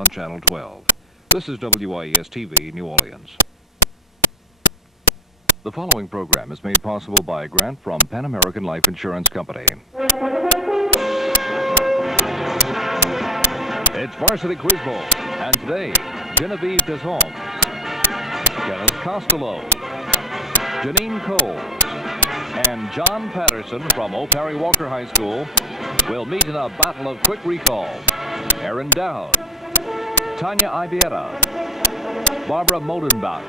on Channel 12. This is WIES-TV, New Orleans. The following program is made possible by a grant from Pan American Life Insurance Company. It's Varsity Quiz Bowl, and today, Genevieve Desholmes, Kenneth Costello, Janine Coles, and John Patterson from O. Perry Walker High School will meet in a battle of quick recall. Aaron Dowd, Tanya Ibieta, Barbara Moldenbach,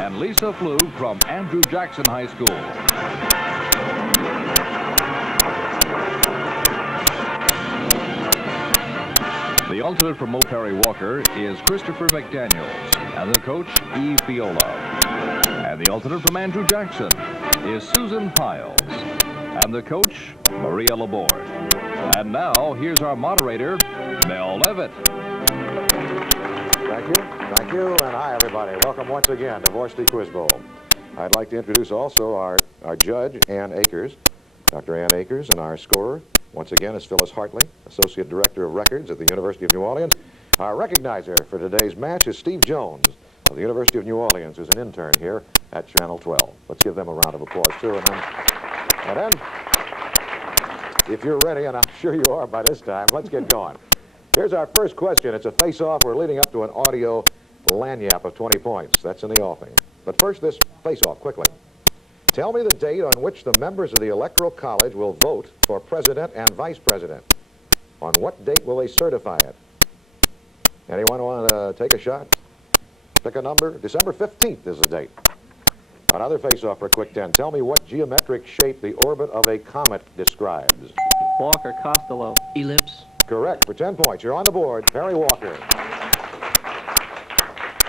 and Lisa Flug from Andrew Jackson High School. The alternate from O. Perry Walker is Christopher McDaniels, and the coach, Eve Fiola. And the alternate from Andrew Jackson is Susan Piles, and the coach, Maria Laborde. And now, here's our moderator, Mel Levitt. Thank you, and hi, everybody. Welcome once again to Varsity Quiz Bowl. I'd like to introduce also our judge, Ann Akers, Dr. Ann Akers, and our scorer, once again, is Phyllis Hartley, Associate Director of Records at the University of New Orleans. Our recognizer for today's match is Steve Jones of the University of New Orleans, who's an intern here at Channel 12. Let's give them a round of applause, too. And then, if you're ready, and I'm sure you are by this time, let's get going. Here's our first question. It's a face-off. We're leading up to an audio lanyap of 20 points. That's in the offing. But first, this face-off, quickly. Tell me the date on which the members of the Electoral College will vote for president and vice president. On what date will they certify it? Anyone want to take a shot? Pick a number. December 15th is the date. Another face-off for a quick 10. Tell me what geometric shape the orbit of a comet describes. Walker, Costello. Ellipse. Correct, for 10 points. You're on the board, Perry Walker.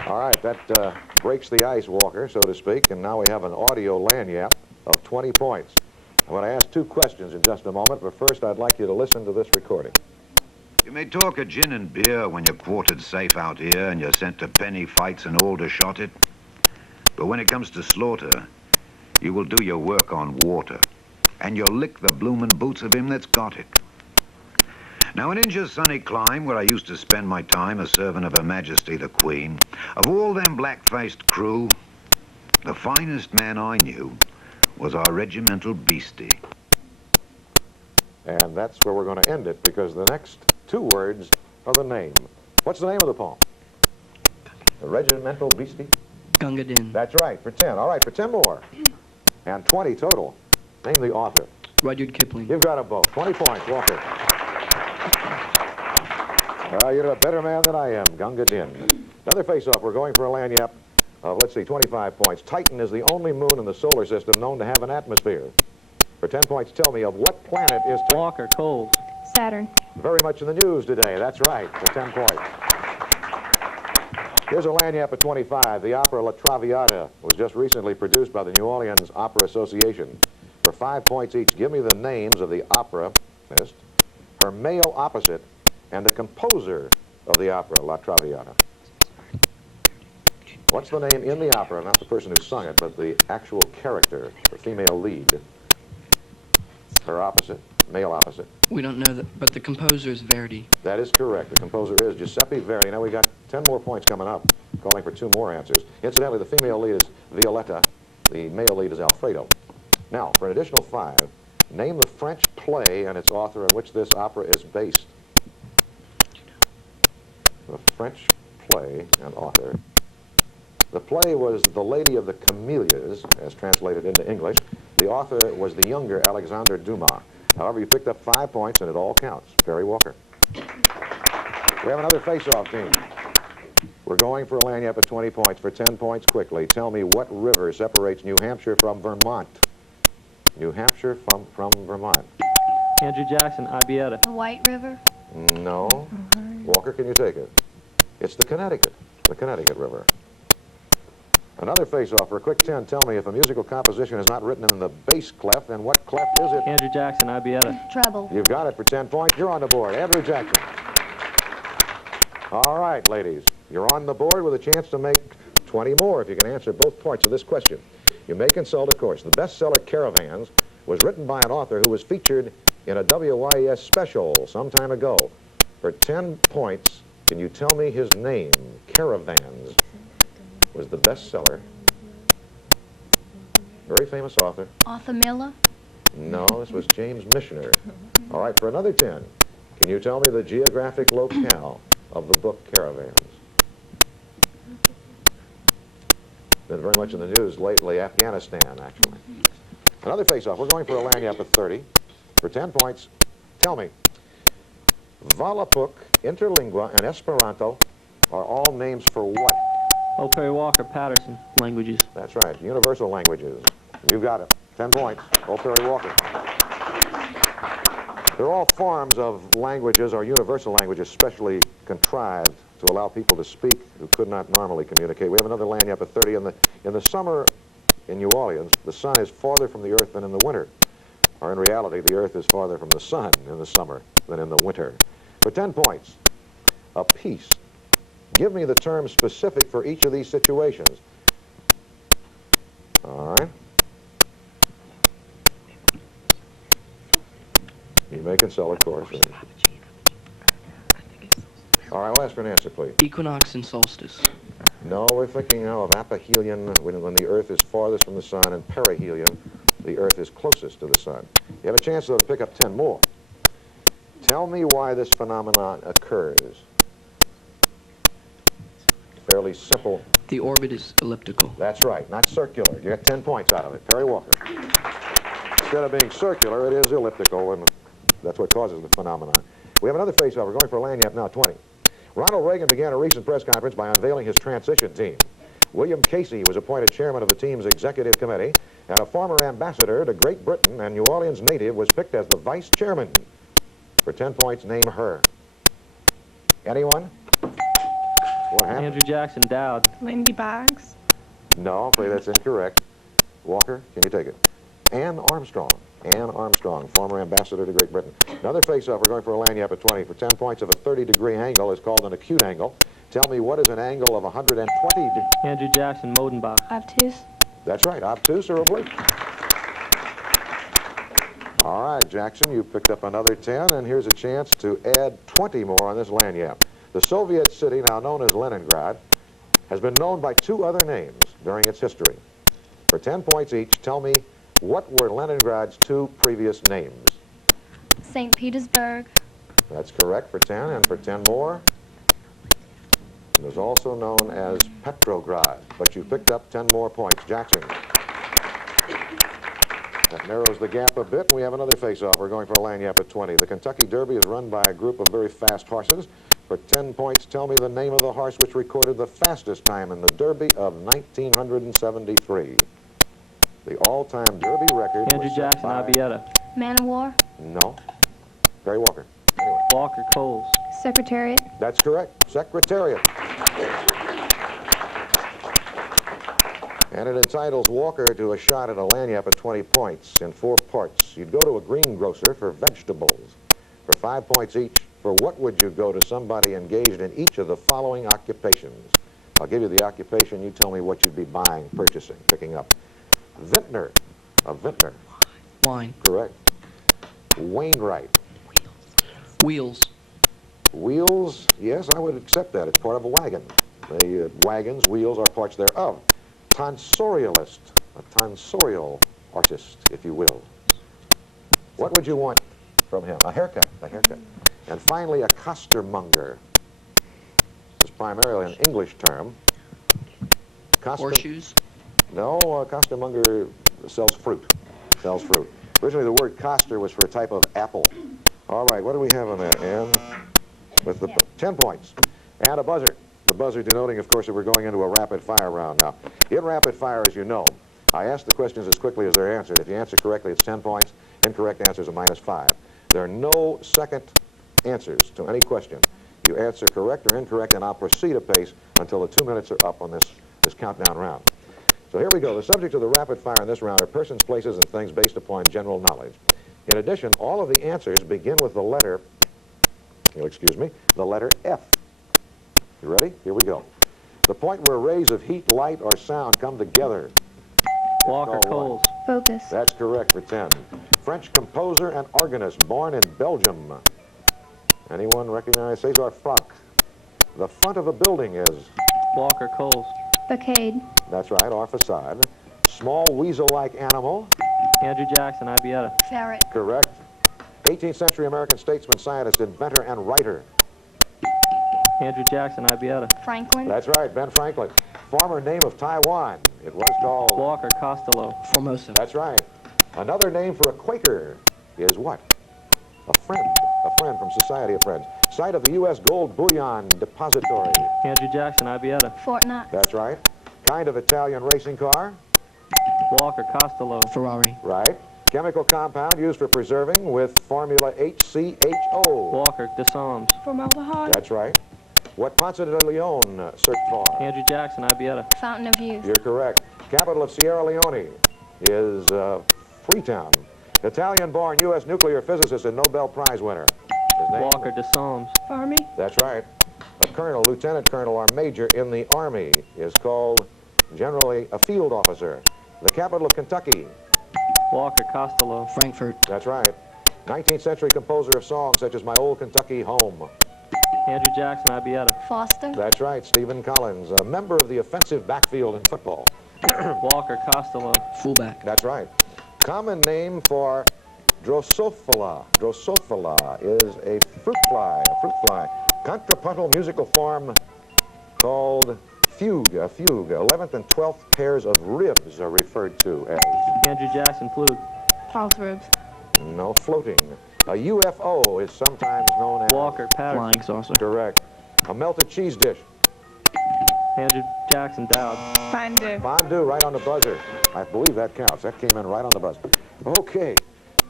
All right, that breaks the ice, Walker, so to speak, and now we have an audio lanyap of 20 points. I'm going to ask two questions in just a moment, but first I'd like you to listen to this recording. You may talk of gin and beer when you're quartered safe out here and you're sent to penny fights and Aldershot. But when it comes to slaughter, you will do your work on water, and you'll lick the bloomin' boots of him that's got it. Now, in India's sunny clime, where I used to spend my time a servant of Her Majesty the Queen, of all them black-faced crew, the finest man I knew was our regimental beastie. And that's where we're going to end it, because the next two words are the name. What's the name of the poem? The regimental beastie? Gunga Din. That's right, for 10. All right, for 10 more. And 20 total. Name the author. Rudyard Kipling. You've got them both. 20 points, Walker. You're a better man than I am, Gunga Din. Another face-off. We're going for a lanyap of, let's see, 25 points. Titan is the only moon in the solar system known to have an atmosphere. For 10 points, tell me of what planet is Titan? Walker, Coles. Saturn. Very much in the news today. That's right, for 10 points. Here's a lanyap at 25. The opera La Traviata was just recently produced by the New Orleans Opera Association. For 5 points each, give me the names of the opera, her male opposite, and the composer of the opera, La Traviata. What's the name in the opera, not the person who sung it, but the actual character, the female lead? Her opposite, male opposite. We don't know that, but the composer is Verdi. That is correct. The composer is Giuseppe Verdi. Now we got 10 more points coming up, calling for 2 more answers. Incidentally, the female lead is Violetta. The male lead is Alfredo. Now, for an additional 5, name the French play and its author in which this opera is based. The French play and author. The play was The Lady of the Camellias, as translated into English. The author was the younger Alexandre Dumas. However, you picked up 5 points, and it all counts. Perry Walker. We have another face-off team. We're going for a lanyap at 20 points. For 10 points, quickly, tell me what river separates New Hampshire from Vermont. New Hampshire from Vermont. Andrew Jackson, Ibieta. The White River. No. Walker, can you take it? It's the Connecticut River. Another face-off for a quick 10. Tell me, if a musical composition is not written in the bass clef, then what clef is it? Andrew Jackson, Ibieta. Treble. You've got it for 10 points. You're on the board. Andrew Jackson. All right, ladies. You're on the board with a chance to make 20 more if you can answer both parts of this question. You may consult, of course. The bestseller Caravans was written by an author who was featured in a WIES special some time ago. For 10 points, Can you tell me his name? Caravans was the bestseller. Very famous author. Arthur Miller. No, this was James Michener. All right, for another 10, can you tell me the geographic locale of the book Caravans? Been very much in the news lately, Afghanistan, actually. Another face-off. We're going for a lanyap at 30. For 10 points, tell me, Volapük, Interlingua, and Esperanto are all names for what? Oh, Perry Walker, Patterson, languages. That's right, universal languages. You got it. 10 points. Old Perry Walker. They're all forms of languages or universal languages specially contrived to allow people to speak who could not normally communicate. We have another lanyap at 30. In the summer in New Orleans, the sun is farther from the earth than in the winter. Or in reality, the earth is farther from the sun in the summer than in the winter. For 10 points, a piece. Give me the term specific for each of these situations. All right. You may sell, of course. All right, I'll ask for an answer, please. Equinox and solstice. No, we're thinking now of aphelion, when the Earth is farthest from the sun, and perihelion, the Earth is closest to the sun. You have a chance to pick up 10 more. Tell me why this phenomenon occurs. Fairly simple. The orbit is elliptical. That's right, not circular. You got 10 points out of it. Perry Walker. Instead of being circular, it is elliptical, and that's what causes the phenomenon. We have another face-off. We're going for a lanyap now, 20. Ronald Reagan began a recent press conference by unveiling his transition team. William Casey was appointed chairman of the team's executive committee, and a former ambassador to Great Britain and New Orleans native was picked as the vice chairman. For 10 points, name her. Anyone? What happened? Andrew Jackson, Dowd. Lindy Boggs. No, I'm afraid that's incorrect. Walker, can you take it? Anne Armstrong. Anne Armstrong, former ambassador to Great Britain. Another face-off. We're going for a lanyap at 20. For 10 points of a 30-degree angle is called an acute angle. Tell me, what is an angle of 120 degrees? Andrew Jackson, Modenbach. Obtuse. That's right, obtuse or oblique. All right, Jackson, you picked up another 10, and here's a chance to add 20 more on this lanyap. The Soviet city, now known as Leningrad, has been known by 2 other names during its history. For 10 points each, tell me, what were Leningrad's 2 previous names? St. Petersburg. That's correct for 10, and for 10 more, it was also known as Petrograd, but you picked up 10 more points. Jackson. That narrows the gap a bit. We have another face-off. We're going for a lanyap at 20. The Kentucky Derby is run by a group of very fast horses. For 10 points, tell me the name of the horse which recorded the fastest time in the Derby of 1973. The all-time Derby record Andrew was set Jackson, by... Ibieta. Man of War. No. Perry Walker. Anyway. Walker, Coles. Secretariat. That's correct. Secretariat. And it entitles Walker to a shot at a lanyap at 20 points in 4 parts. You'd go to a greengrocer for vegetables. For 5 points each, for what would you go to somebody engaged in each of the following occupations? I'll give you the occupation. You tell me what you'd be buying, purchasing, picking up. Vintner. A vintner. Wine. Correct. Wainwright. Wheels. Wheels, yes, I would accept that. It's part of a wagon. The wagons, wheels are parts thereof. Tonsorialist, a tonsorial artist, if you will. What would you want from him? A haircut, a haircut. And finally, a costermonger. This is primarily an English term. Horseshoes. No, a costermonger sells fruit. Sells fruit. Originally, the word coster was for a type of apple. All right, what do we have on that, Ann? With the 10 points. And a buzzer. The buzzer denoting, of course, that we're going into a rapid-fire round now. In rapid-fire, as you know, I ask the questions as quickly as they're answered. If you answer correctly, it's 10 points. Incorrect answers are -5. There are no second answers to any question. You answer correct or incorrect, and I'll proceed apace until the 2 minutes are up on this countdown round. So here we go. The subject of the rapid fire in this round are persons, places, and things based upon general knowledge. In addition, all of the answers begin with the letter, the letter F. You ready? Here we go. The point where rays of heat, light, or sound come together. Walker, It's called Coles. what? Focus. That's correct for 10. French composer and organist born in Belgium. Anyone recognize César Franck? The front of a building is, Walker, Coles. Facade. that's right, or facade. Small weasel-like animal, Andrew Jackson, Ibieta. Ferret. correct. 18th century American statesman, scientist, inventor, and writer. Andrew Jackson, Ibieta. Franklin. That's right, Ben Franklin. Former name of Taiwan. It was called, Walker, Costello. Formosa. that's right. Another name for a Quaker is what? A friend from Society of Friends. Site of the U.S. Gold Bullion Depository. Andrew Jackson, Ibieta. Fort Knox. That's right. Kind of Italian racing car. Walker, Costello. Ferrari. Right. Chemical compound used for preserving with formula HCHO. Walker, DeSalms. Formaldehyde. That's right. What Ponce de Leon searched for? Andrew Jackson, Ibieta. Fountain of Youth. You're correct. Capital of Sierra Leone is Freetown. Italian-born U.S. nuclear physicist and Nobel Prize winner. His name? Walker, DeSalms. Fermi. That's right. A colonel, lieutenant colonel, or major in the Army is called generally a field officer. The capital of Kentucky. Walker, Costello. Frankfurt. That's right. 19th century composer of songs such as My Old Kentucky Home. Andrew Jackson, Ibieta. Foster. That's right. Stephen Collins, a member of the offensive backfield in football. Walker, Costello. Fullback. That's right. Common name for Drosophila. Drosophila is a fruit fly. Contrapuntal musical form called fugue. A fugue. 11th and 12th pairs of ribs are referred to as. Andrew Jackson, Flug. False ribs. No, floating. A UFO is sometimes known as. Walker, Patterson. Flying saucer. Correct. A melted cheese dish. Andrew Jackson, Dowd. Fondue. Fondue, right on the buzzer. I believe that counts. That came in right on the buzzer. Okay.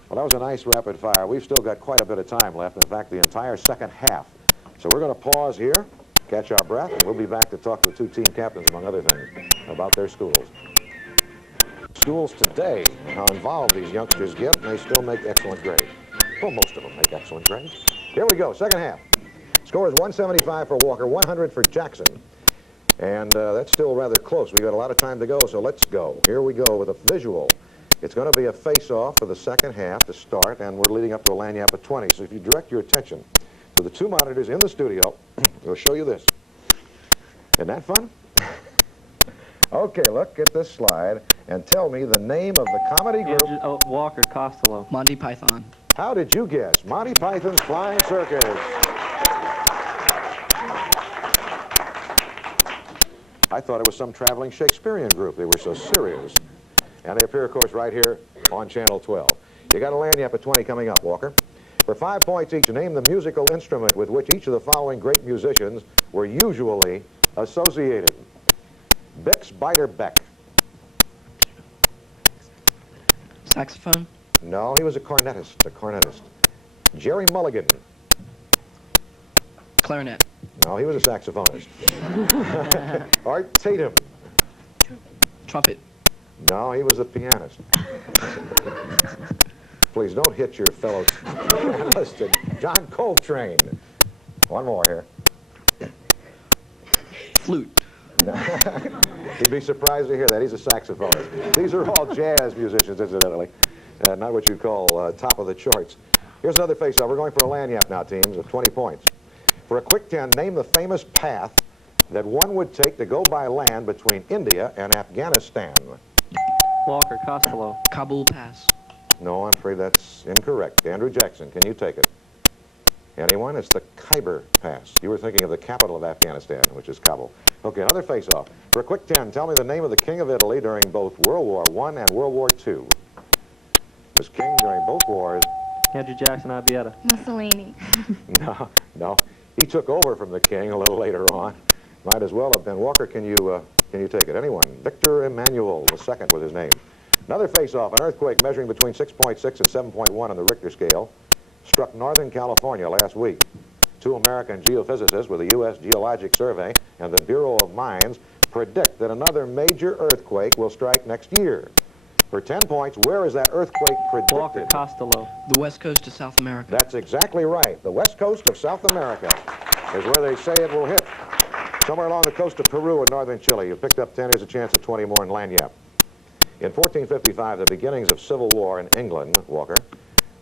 Well, that was a nice rapid fire. We've still got quite a bit of time left. In fact, the entire second half. So we're going to pause here, catch our breath, and we'll be back to talk to the two team captains, among other things, about their schools. Schools today, how involved these youngsters get, and they still make excellent grades. Well, most of them make excellent grades. Here we go, second half. Score is 175 for Walker, 100 for Jackson. And that's still rather close. We've got a lot of time to go, so let's go. Here we go with a visual. It's going to be a face-off for the second half to start, and we're leading up to a lanyap at 20. So if you direct your attention to the two monitors in the studio, we'll show you this. Isn't that fun? Okay, look at this slide and tell me the name of the comedy group. Walker, Costello. Monty Python. How did you guess? Monty Python's Flying Circus. I thought it was some traveling Shakespearean group. They were so serious. And they appear, of course, right here on Channel 12. You got a lanyap at 20 coming up, Walker. For 5 points each, name the musical instrument with which each of the following great musicians were usually associated. Bix Beiderbecke. Saxophone. No, he was a cornetist. Jerry Mulligan. Clarinet. No, he was a saxophonist. Art Tatum. Trumpet. No, he was a pianist. Please don't hit your fellow pianist. John Coltrane. One more here. Flute. You'd be surprised to hear that. He's a saxophonist. These are all jazz musicians, incidentally. Not what you'd call top of the charts. Here's another face-off. We're going for a lanyap now, teams, of 20 points. For a quick 10, name the famous path that one would take to go by land between India and Afghanistan. Walker, Costello. Kabul Pass. No, I'm afraid that's incorrect. Andrew Jackson, can you take it? Anyone? It's the Khyber Pass. You were thinking of the capital of Afghanistan, which is Kabul. Okay, another face-off. For a quick 10, tell me the name of the King of Italy during both World War I and World War II. Was king during both wars. Andrew Jackson, Ibieta. Mussolini. No. He took over from the king a little later on. Might as well have been. Walker, can you take it? Anyone? Victor Emmanuel II was his name. Another face-off. An earthquake measuring between 6.6 and 7.1 on the Richter scale struck Northern California last week. 2 American geophysicists with the U.S. Geologic Survey and the Bureau of Mines predict that another major earthquake will strike next year. For 10 points, where is that earthquake predicted? Walker, Costello. The west coast of South America. That's exactly right. The west coast of South America is where they say it will hit. Somewhere along the coast of Peru and northern Chile. You picked up 10, here's a chance at 20 more in lanyap. In 1455, the beginnings of civil war in England, Walker,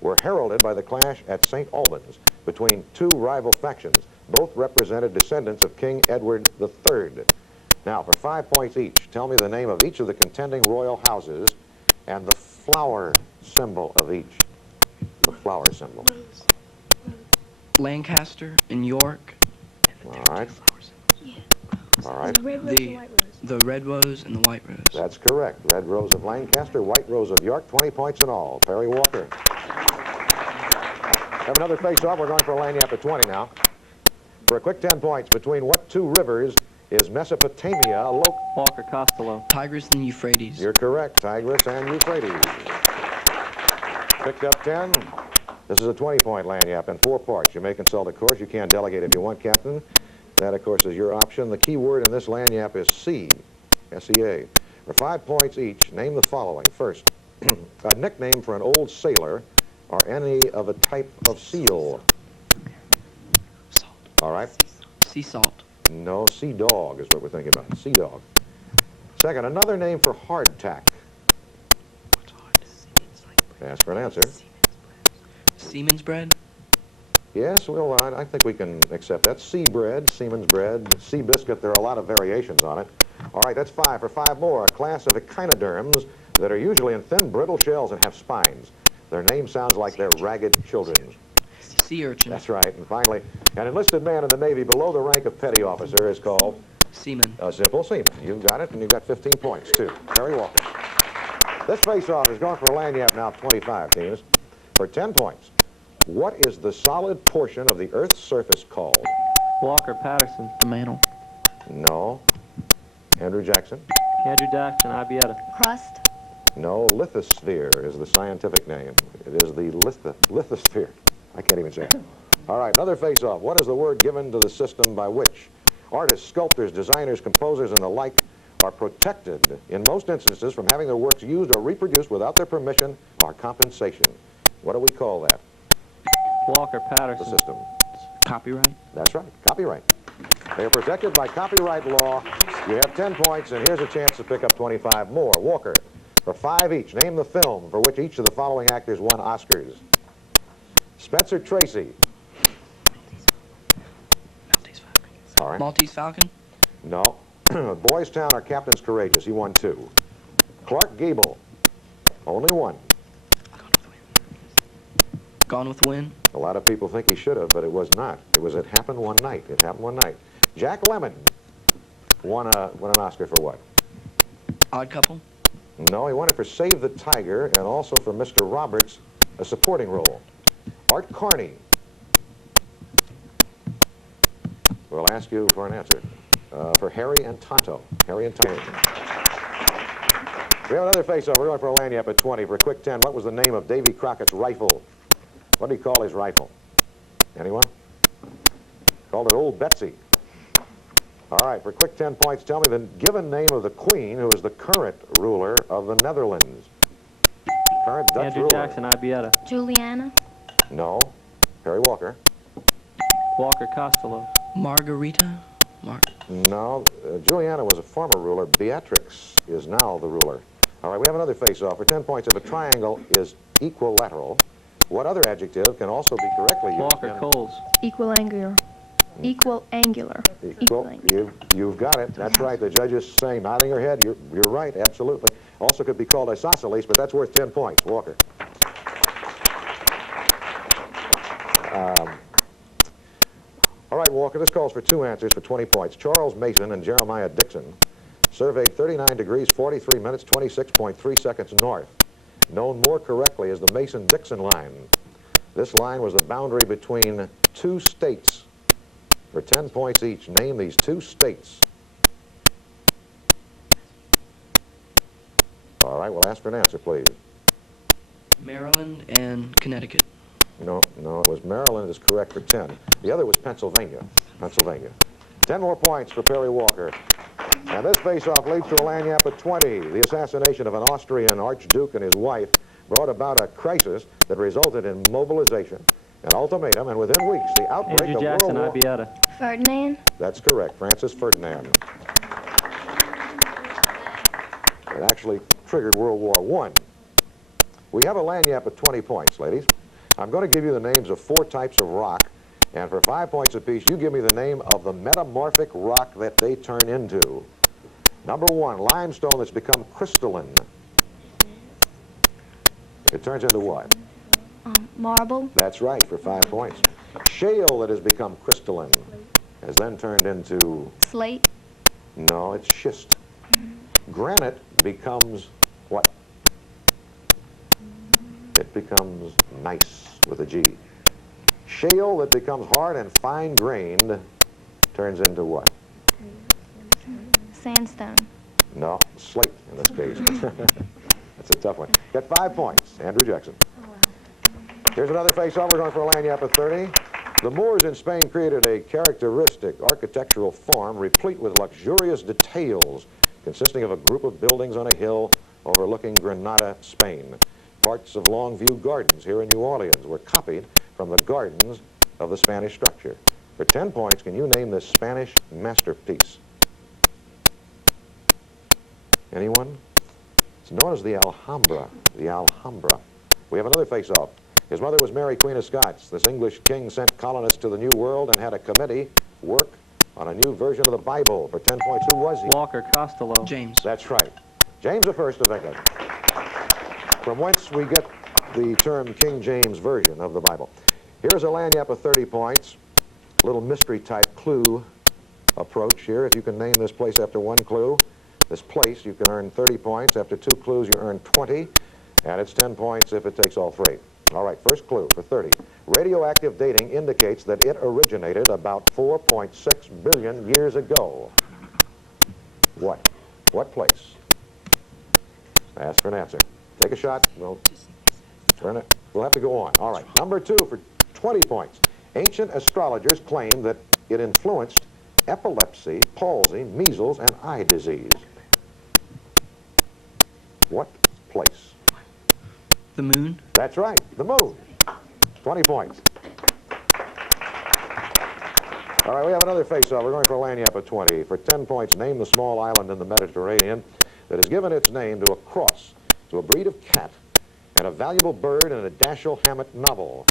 were heralded by the clash at St. Albans between 2 rival factions, Both represented descendants of King Edward III. Now, for 5 points each, tell me the name of each of the contending royal houses and the flower symbol of each. The flower symbol. Lancaster and York. All right. All right. The red rose and the white rose. That's correct. Red Rose of Lancaster, White Rose of York, 20 points in all. Perry Walker. Have another face-off. We're going for a lanyap at 20 now. For a quick 10 points, between what two rivers is Mesopotamia Walker, Costello. Tigris and Euphrates. You're correct. Tigris and Euphrates. Picked up 10. This is a 20-point lanyap in 4 parts. You may consult a course. You can delegate if you want, Captain. That, of course, is your option. The key word in this lanyap is sea, S-E-A. For 5 points each, name the following. First, a nickname for an old sailor or any of a type of seal. Salt. All right? Sea salt. No, sea dog is what we're thinking about. Sea dog. Second, another name for hardtack. What's hard? Ask for an answer. Seaman's bread. Yes, well, I think we can accept that. Sea bread, seaman's bread, sea biscuit, there are a lot of variations on it. All right, that's 5. For 5 more, a class of echinoderms that are usually in thin, brittle shells and have spines. Their name sounds like they're ragged children. Sea urchin. That's right. And finally, an enlisted man in the Navy below the rank of petty officer is called Seaman. a simple seaman. You've got it, and you've got 15 points, too. Perry Walker. This face-off is going for a lanyap now, 25 teams, for 10 points. What is the solid portion of the Earth's surface called? Walker, Patterson. The mantle. No. Andrew Jackson? Andrew Jackson, Ibieta. Crust. No, lithosphere is the scientific name. It is the lithosphere. I can't even say it. All right, another face-off. What is the word given to the system by which artists, sculptors, designers, composers, and the like are protected, in most instances, from having their works used or reproduced without their permission or compensation? What do we call that? Walker, The Patterson. system. Copyright. That's right, copyright. They are protected by copyright law. You have 10 points, and here's a chance to pick up 25 more. Walker, for 5 each, name the film for which each of the following actors won Oscars. Spencer Tracy. Maltese Falcon. All right. Maltese Falcon. No. Boys Town or Captain's Courageous. He won 2. Clark Gable. Only 1. Gone with the Wind. A lot of people think he should have, but it was not. It happened one night. It happened one night. Jack Lemmon won an Oscar for what? Odd Couple. No, he won it for Save the Tiger and also for Mr. Roberts, a supporting role. Art Carney. We'll ask you for an answer. For Harry and Tonto. Harry and Tonto. We have another face-off. We're going for a lanyap at 20. For a quick 10, what was the name of Davy Crockett's rifle? What did he call his rifle? Anyone? Called it Old Betsy. All right, for a quick 10 points, tell me the given name of the Queen who is the current ruler of the Netherlands. Current Dutch Andrew ruler. Jackson, Ibieta. Juliana. No. Perry Walker. Walker, Costello. Margarita. No. Juliana was a former ruler. Beatrix is now the ruler. All right, we have another face-off. For 10 points, if a triangle is equilateral, what other adjective can also be correctly used? Walker, Coles. Equiangular. Equiangular. Equiangular. You've got it. That's right. The judges saying, nodding her head. You're right, absolutely. Also could be called isosceles, but that's worth 10 points. Walker. All right, Walker, this calls for 2 answers for 20 points. Charles Mason and Jeremiah Dixon surveyed 39 degrees, 43 minutes, 26.3 seconds north, known more correctly as the Mason-Dixon line. This line was the boundary between 2 states. For 10 points each, name these 2 states. All right, we'll ask for an answer, please. Maryland and Connecticut. No, it was Maryland is correct for 10. The other was Pennsylvania. 10 more points for Perry Walker. And this face-off leads to a lanyap at 20. The assassination of an Austrian archduke and his wife brought about a crisis that resulted in mobilization, an ultimatum, and within weeks, the outbreak Andrew of Jackson, World War... Ibieta. Ferdinand. That's correct, Francis Ferdinand. It actually triggered World War I. We have a lanyap at 20 points, ladies. I'm going to give you the names of 4 types of rock And for 5 points apiece, you give me the name of the metamorphic rock that they turn into. Number 1, limestone that's become crystalline. It turns into what? Marble. That's right, for 5 points. Shale that has become crystalline has then turned into... Slate. No, it's schist. Granite becomes what? It becomes nice with a G. Shale that becomes hard and fine-grained turns into what? Sandstone. No, slate in this case. That's a tough one. Got 5 points. Andrew Jackson. Here's another face-off. We're going for a lanyap of 30. The Moors in Spain created a characteristic architectural form replete with luxurious details, consisting of a group of buildings on a hill overlooking Granada, Spain. Parts of Longview Gardens here in New Orleans were copied from the gardens of the Spanish structure. For 10 points, can you name this Spanish masterpiece? Anyone? It's known as the Alhambra. The Alhambra. We have another face-off. His mother was Mary, Queen of Scots. This English king sent colonists to the New World and had a committee work on a new version of the Bible. For 10 points, who was he? Walker Costello. James. That's right. James I of England. From whence we get the term King James Version of the Bible. Here's a lanyap of 30 points. A little mystery-type clue approach here. If you can name this place after 1 clue, this place, you can earn 30 points. After 2 clues, you earn 20. And it's 10 points if it takes all 3. All right, first clue for 30. Radioactive dating indicates that it originated about 4.6 billion years ago. What? What place? Ask for an answer. Take a shot. We'll turn it. We'll have to go on. All right, number 2 for 20 points. Ancient astrologers claim that it influenced epilepsy, palsy, measles, and eye disease. What place? The moon. That's right, the moon. 20 points. All right, we have another face-off. We're going for a lanyap of 20. For 10 points, name the small island in the Mediterranean that has given its name to a cross, to a breed of cat, and a valuable bird in a Dashiell Hammett novel.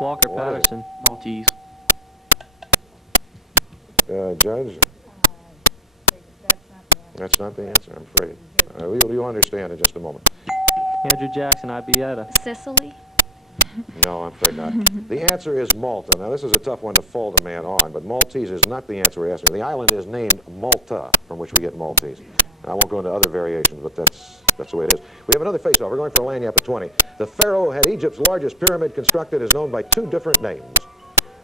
Walker What is it? Patterson. Maltese. Judge? That's not the answer, I'm afraid. You'll understand in just a moment. Andrew Jackson, Ibieta. Sicily. No, I'm afraid not. The answer is Malta. Now, this is a tough one to fault a man on, but Maltese is not the answer we're asking. The island is named Malta, from which we get Maltese. I won't go into other variations, but that's the way it is. We have another face-off. We're going for a lanyap of 20. The pharaoh who had Egypt's largest pyramid constructed is known by 2 different names.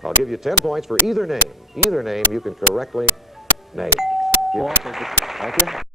I'll give you 10 points for either name. Either name you can correctly name. Walker. Thank you.